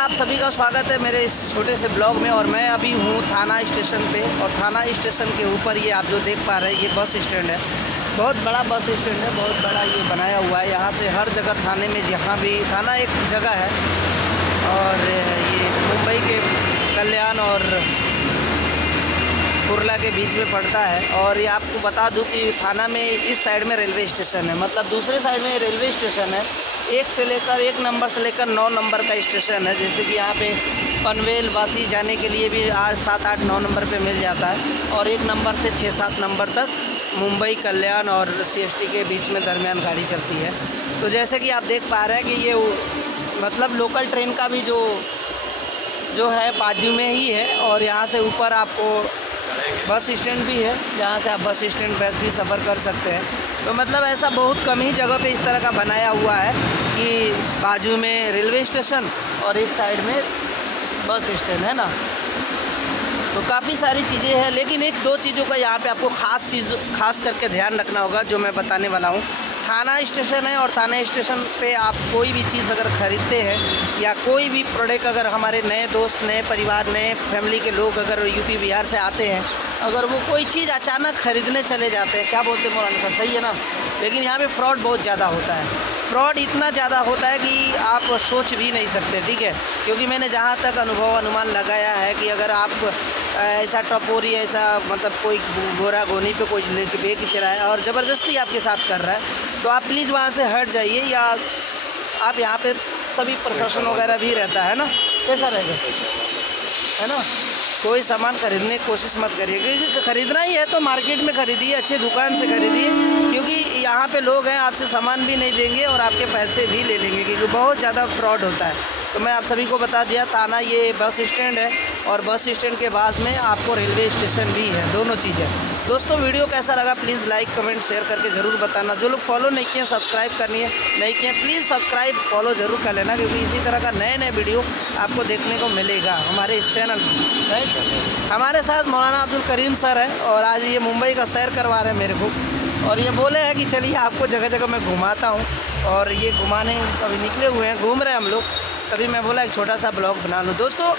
आप सभी का स्वागत है मेरे इस छोटे से ब्लॉग में। और मैं अभी हूँ थाना स्टेशन पे, और थाना स्टेशन के ऊपर ये आप जो देख पा रहे हैं ये बस स्टैंड है। बहुत बड़ा बस स्टैंड है, बहुत बड़ा ये बनाया हुआ है। यहाँ से हर जगह थाने में, जहाँ भी थाना एक जगह है, और ये मुंबई के कल्याण और कुर्ला के बीच में पड़ता है। और ये आपको बता दूं कि थाना में इस साइड में रेलवे स्टेशन है, मतलब दूसरे साइड में रेलवे स्टेशन है। एक नंबर से लेकर 9 नंबर का स्टेशन है। जैसे कि यहाँ पे पनवेल वासी जाने के लिए भी 8, 7, 8, 9 नंबर पे मिल जाता है, और 1 नंबर से 6, 7 नंबर तक मुंबई कल्याण और CST के बीच में दरमियान गाड़ी चलती है। तो जैसे कि आप देख पा रहे हैं कि ये मतलब लोकल ट्रेन का भी जो है बाजू में ही है। और यहाँ से ऊपर आपको बस स्टैंड भी है, जहाँ से आप बस स्टैंड बस भी सफ़र कर सकते हैं। तो मतलब ऐसा बहुत कम ही जगह पे इस तरह का बनाया हुआ है कि बाजू में रेलवे स्टेशन और एक साइड में बस स्टैंड है ना। तो काफ़ी सारी चीज़ें हैं, लेकिन 1-2 चीज़ों का यहाँ पे आपको खास करके ध्यान रखना होगा, जो मैं बताने वाला हूँ। थाना स्टेशन है, और थाना स्टेशन पे आप कोई भी चीज़ अगर ख़रीदते हैं या कोई भी प्रोडक्ट, अगर हमारे नए दोस्त, नए परिवार, नए फैमिली के लोग अगर यूपी बिहार से आते हैं, अगर वो कोई चीज़ अचानक ख़रीदने चले जाते हैं, क्या बोलते हैं मौलाना साहब, सही है ना। लेकिन यहाँ पे फ्रॉड बहुत ज़्यादा होता है। फ्रॉड इतना ज़्यादा होता है कि आप सोच भी नहीं सकते, ठीक है। क्योंकि मैंने जहाँ तक अनुमान लगाया है कि अगर आप ऐसा टपोरी, ऐसा मतलब कोई गोरा गोनी पे कोई लेके बेच रहा है और ज़बरदस्ती आपके साथ कर रहा है, तो आप प्लीज़ वहाँ से हट जाइए। या आप यहाँ पे सभी प्रशासन वगैरह भी रहता है ना, कैसा रहेगा, है ना। कोई सामान खरीदने की कोशिश मत करिए, क्योंकि ख़रीदना ही है तो मार्केट में ख़रीदिए, अच्छे दुकान से ख़रीदिए। क्योंकि यहाँ पे लोग हैं, आपसे सामान भी नहीं देंगे और आपके पैसे भी ले लेंगे, क्योंकि बहुत ज़्यादा फ्रॉड होता है। तो मैं आप सभी को बता दिया, थाना ये बस स्टैंड है, और बस स्टैंड के बाद में आपको रेलवे स्टेशन भी है, दोनों चीज़ें। दोस्तों वीडियो कैसा लगा प्लीज़ लाइक, कमेंट, शेयर करके ज़रूर बताना। जो लोग फॉलो नहीं किए सब्सक्राइब करनी है, नहीं किए प्लीज़ सब्सक्राइब फॉलो ज़रूर कर लेना, क्योंकि इसी तरह का नए वीडियो आपको देखने को मिलेगा हमारे इस चैनल में। हमारे साथ मौलाना अब्दुल करीम सर है, और आज ये मुंबई का सैर करवा रहे हैं मेरे को, और ये बोले हैं कि चलिए आपको जगह जगह मैं घुमाता हूँ। और ये घुमाने अभी निकले हुए हैं, घूम रहे हैं हम लोग, तभी मैं बोला एक छोटा सा ब्लॉग बना लूँ। दोस्तों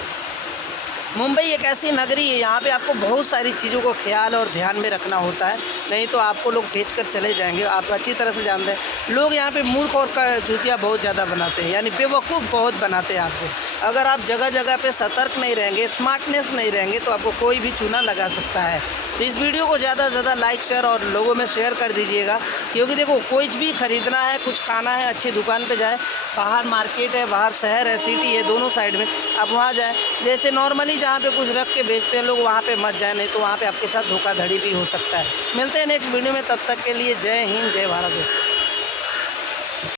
मुंबई एक ऐसी नगरी है, यहाँ पे आपको बहुत सारी चीज़ों को ख्याल और ध्यान में रखना होता है, नहीं तो आपको लोग बेच कर चले जाएंगे। आप अच्छी तरह से जानते हैं, लोग यहाँ पे मूर्ख और चूतिया बहुत ज़्यादा बनाते हैं, यानी बेवकूफ़ बहुत बनाते हैं आपको। अगर आप जगह जगह पे सतर्क नहीं रहेंगे, स्मार्टनेस नहीं रहेंगे, तो आपको कोई भी चूना लगा सकता है। तो इस वीडियो को ज़्यादा से ज़्यादा लाइक, शेयर और लोगों में शेयर कर दीजिएगा, क्योंकि देखो कोई भी ख़रीदना है, कुछ खाना है, अच्छी दुकान पे जाए, बाहर मार्केट है, बाहर शहर है, सिटी है, दोनों साइड में आप वहाँ जाएँ। जैसे नॉर्मली जहाँ पे कुछ रख के बेचते हैं लोग, वहाँ पे मत जाए, नहीं तो वहाँ पे आपके साथ धोखाधड़ी भी हो सकता है। मिलते हैं नेक्स्ट वीडियो में, तब तक के लिए जय हिंद, जय भारत दोस्तों।